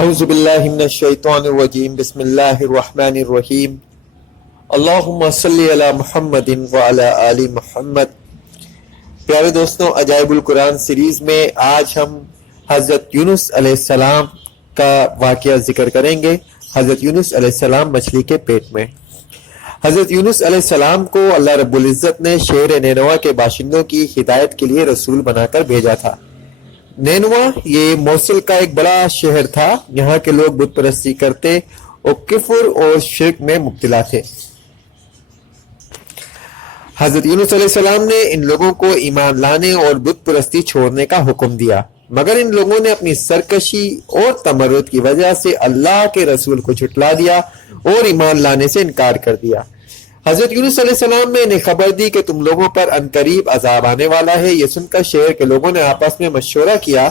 اعوذ باللہ من الشیطان الرجیم بسم اللہ الرحمن الرحیم اللہم صلی علی محمد وعلی آل محمد۔ پیارے دوستوں، عجائب القرآن سیریز میں آج ہم حضرت یونس علیہ السلام کا واقعہ ذکر کریں گے۔ حضرت یونس علیہ السلام مچھلی کے پیٹ میں۔ حضرت یونس علیہ السلام کو اللہ رب العزت نے شہر نینوا کے باشندوں کی ہدایت کے لیے رسول بنا کر بھیجا تھا۔ نینوا یہ موصل کا ایک بڑا شہر تھا۔ یہاں کے لوگ بت پرستی کرتے اور کفر اور شرک میں مبتلا تھے۔ حضرت یونس علیہ السلام نے ان لوگوں کو ایمان لانے اور بت پرستی چھوڑنے کا حکم دیا، مگر ان لوگوں نے اپنی سرکشی اور تمرد کی وجہ سے اللہ کے رسول کو جھٹلا دیا اور ایمان لانے سے انکار کر دیا۔ حضرت یونس علیہ السلام نے انہیں خبر دی کہ تم لوگوں پر عنقریب عذاب آنے والا ہے۔ یہ سن کر شہر کے لوگوں نے آپس میں مشورہ کیا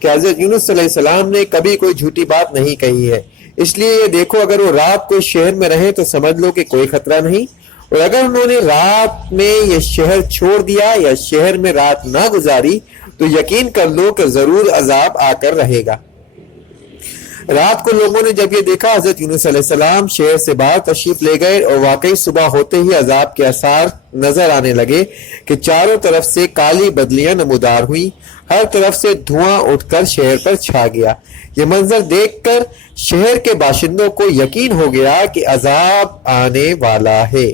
کہ حضرت یونس علیہ السلام نے کبھی کوئی جھوٹی بات نہیں کہی ہے، اس لیے یہ دیکھو اگر وہ رات کو شہر میں رہیں تو سمجھ لو کہ کوئی خطرہ نہیں، اور اگر انہوں نے رات میں یہ شہر چھوڑ دیا یا شہر میں رات نہ گزاری تو یقین کر لو کہ ضرور عذاب آ کر رہے گا۔ رات کو لوگوں نے جب یہ دیکھا، حضرت یونس علیہ السلام شہر سے باہر تشریف لے گئے اور واقعی صبح ہوتے ہی عذاب کے آثار نظر آنے لگے کہ چاروں طرف سے کالی بدلیاں نمودار ہوئیں، ہر طرف سے دھواں اٹھ کر شہر پر چھا گیا۔ یہ منظر دیکھ کر شہر کے باشندوں کو یقین ہو گیا کہ عذاب آنے والا ہے،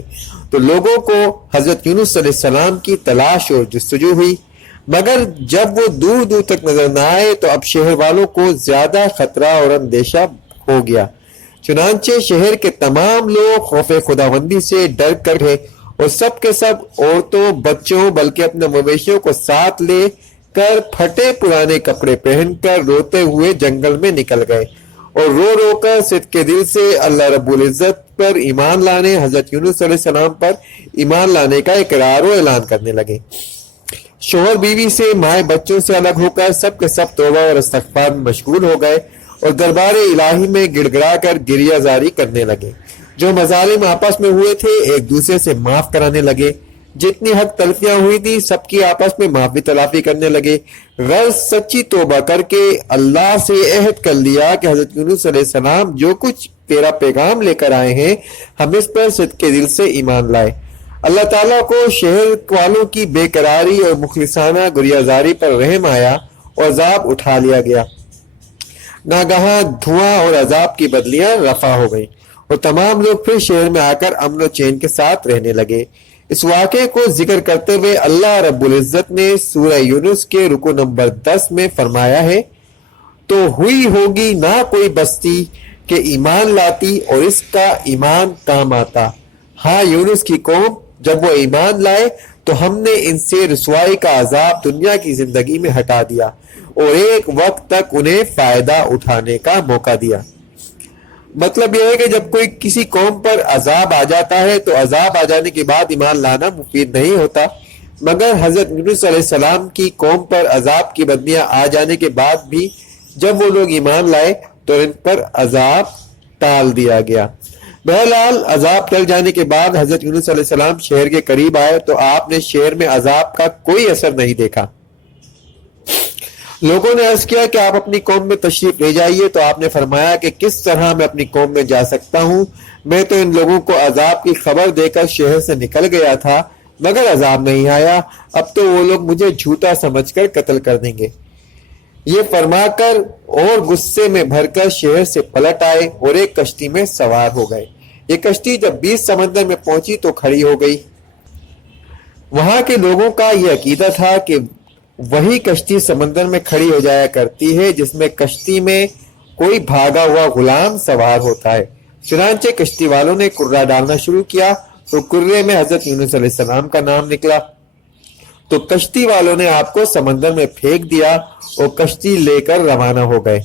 تو لوگوں کو حضرت یونس علیہ السلام کی تلاش اور جستجو ہوئی، مگر جب وہ دور دور تک نظر نہ آئے تو اب شہر والوں کو زیادہ خطرہ اور اندیشہ ہو گیا۔ چنانچہ شہر کے تمام لوگ خوف خداوندی سے ڈر کر گئے اور سب کے سب عورتوں، بچوں، بلکہ اپنے مویشیوں کو ساتھ لے کر پھٹے پرانے کپڑے پہن کر روتے ہوئے جنگل میں نکل گئے اور رو رو کر صدق کے دل سے اللہ رب العزت پر ایمان لانے، حضرت یونس علیہ السلام پر ایمان لانے کا اقرار و اعلان کرنے لگے۔ شوہر بیوی سے، مائیں بچوں سے الگ ہو کر سب کے سب توبہ اور استغفار میں مشغول ہو گئے اور دربار الہی میں گڑ گڑا کر گریہ زاری کرنے لگے۔ جو مظالم آپس میں ہوئے تھے ایک دوسرے سے معاف کرانے لگے، جتنی حق تلفیاں ہوئی تھی سب کی آپس میں معافی تلافی کرنے لگے۔ غرض سچی توبہ کر کے اللہ سے عہد کر لیا کہ حضرت یونس علیہ السلام جو کچھ تیرا پیغام لے کر آئے ہیں ہم اس پر صدق کے دل سے ایمان لائے۔ اللہ تعالیٰ کو شہر والوں کی بے قراری اور مخلصانہ گریہ زاری پر رحم آیا اور عذاب اٹھا لیا گیا۔ ناگہاں دھواں اور عذاب کی بدلیاں رفع ہو گئیں اور تمام لوگ پھر شہر میں آ کر امن و چین کے ساتھ رہنے لگے۔ اس واقعے کو ذکر کرتے ہوئے اللہ رب العزت نے سورہ یونس کے رکوع نمبر 10 میں فرمایا ہے، تو ہوئی ہوگی نہ کوئی بستی کہ ایمان لاتی اور اس کا ایمان کام آتا۔ ہاں، یونس کی قوم جب وہ ایمان لائے تو ہم نے ان سے رسوائی کا عذاب دنیا کی زندگی میں ہٹا دیا اور ایک وقت تک انہیں فائدہ اٹھانے کا موقع دیا۔ مطلب یہ ہے کہ جب کوئی کسی قوم پر عذاب آ جاتا ہے تو عذاب آ جانے کے بعد ایمان لانا مفید نہیں ہوتا، مگر حضرت یونس علیہ السلام کی قوم پر عذاب کی بدلیاں آ جانے کے بعد بھی جب وہ لوگ ایمان لائے تو ان پر عذاب ٹال دیا گیا۔ بہرحال عذاب ٹل جانے کے بعد حضرت یونس علیہ السلام شہر کے قریب آئے تو آپ نے شہر میں عذاب کا کوئی اثر نہیں دیکھا۔ لوگوں نے عرض کیا کہ آپ اپنی قوم میں تشریف لے جائیے، تو آپ نے فرمایا کہ کس طرح میں اپنی قوم میں جا سکتا ہوں؟ میں تو ان لوگوں کو عذاب کی خبر دے کر شہر سے نکل گیا تھا مگر عذاب نہیں آیا، اب تو وہ لوگ مجھے جھوٹا سمجھ کر قتل کر دیں گے۔ یہ فرما کر اور غصے میں بھر کر شہر سے پلٹ آئے اور ایک کشتی میں سوار ہو گئے۔ یہ کشتی جب بیچ سمندر میں پہنچی تو کھڑی ہو گئی۔ وہاں کے لوگوں کا یہ عقیدہ تھا کہ وہی کشتی سمندر میں کھڑی ہو جایا کرتی ہے جس میں کشتی میں کوئی بھاگا ہوا غلام سوار ہوتا ہے۔ چنانچہ کشتی والوں نے کرہ ڈالنا شروع کیا تو کرے میں حضرت یونس علیہ السلام کا نام نکلا، تو کشتی والوں نے آپ کو سمندر میں پھینک دیا اور کشتی لے کر روانہ ہو گئے۔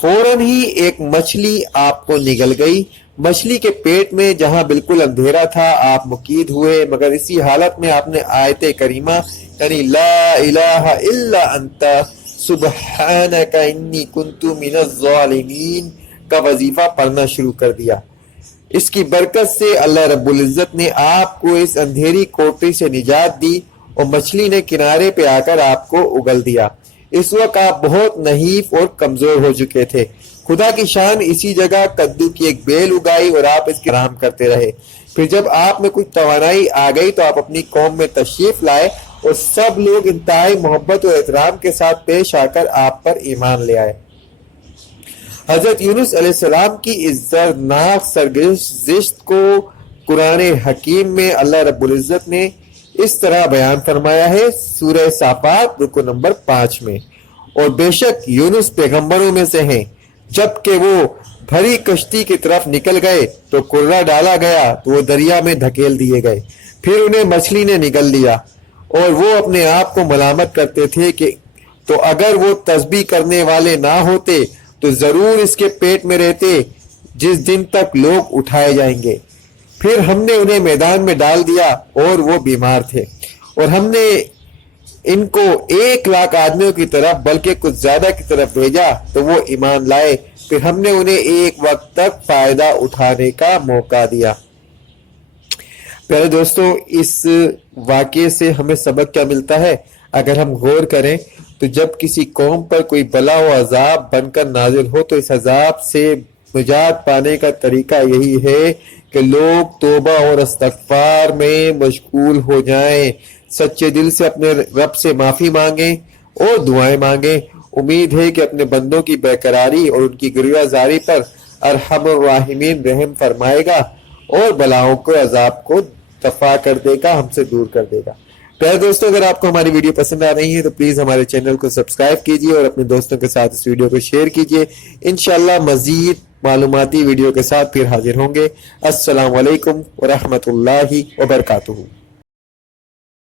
فوراً ہی ایک مچھلی آپ کو نگل گئی۔ مچھلی کے پیٹ میں جہاں بالکل اندھیرا تھا آپ مقید ہوئے، مگر اسی حالت میں آپ نے آیت کریمہ یعنی لا الہ الا انت سبحانک انی کنت من الظالمین کا وظیفہ پڑھنا شروع کر دیا۔ اس کی برکت سے اللہ رب العزت نے آپ کو اس اندھیری کوٹری سے نجات دی اور مچھلی نے کنارے پہ آ کر آپ کو اگل دیا۔ اس وقت آپ بہت نحیف اور کمزور ہو چکے تھے۔ خدا کی شان اسی جگہ کدو کی ایک بیل اگائی اور آپ اس کی آرام کرتے رہے۔ پھر جب آپ میں کچھ توانائی آ گئی تو آپ اپنی قوم میں تشریف لائے اور سب لوگ انتہائی محبت اور احترام کے ساتھ پیش آ کر آپ پر ایمان لے آئے۔ حضرت یونس علیہ السلام کی اس دردناک سرگزشت کو قرآن حکیم میں اللہ رب العزت نے اس طرح بیان فرمایا ہے سورہ صافات رکو نمبر 5 میں، اور بے شک یونس پیغمبروں میں سے ہیں، جبکہ وہ بھری کشتی کی طرف نکل گئے تو کرہ ڈالا گیا تو وہ دریا میں دھکیل دیے گئے، پھر انہیں مچھلی نے نگل لیا، اور وہ اپنے آپ کو ملامت کرتے تھے کہ تو اگر وہ تسبیح کرنے والے نہ ہوتے تو ضرور اس کے پیٹ میں رہتے جس دن تک لوگ اٹھائے جائیں گے۔ پھر ہم نے انہیں میدان میں ڈال دیا اور وہ بیمار تھے، اور ہم نے ان کو 1,00,000 آدمیوں کی طرف بلکہ کچھ زیادہ کی طرف بھیجا تو وہ ایمان لائے، پھر ہم نے انہیں ایک وقت تک فائدہ اٹھانے کا موقع دیا۔ پیارے دوستو، اس واقعے سے ہمیں سبق کیا ملتا ہے؟ اگر ہم غور کریں تو جب کسی قوم پر کوئی بلا و عذاب بن کر نازل ہو تو اس عذاب سے نجات پانے کا طریقہ یہی ہے کہ لوگ توبہ اور استغفار میں مشغول ہو جائیں، سچے دل سے اپنے رب سے معافی مانگیں اور دعائیں مانگیں۔ امید ہے کہ اپنے بندوں کی بے قراری اور ان کی گریہ زاری پر ارحم الراحمین رحم فرمائے گا اور بلاؤں کو عذاب کو دفع کر دے گا، ہم سے دور کر دے گا۔ پیارے دوستو، اگر آپ کو ہماری ویڈیو پسند آ رہی ہے تو پلیز ہمارے چینل کو سبسکرائب کیجیے اور اپنے دوستوں کے ساتھ اس ویڈیو کو شیئر کیجیے۔ انشاءاللہ مزید معلوماتی ویڈیو کے ساتھ پھر حاضر ہوں گے۔ السلام علیکم ورحمۃ اللہ وبرکاتہ۔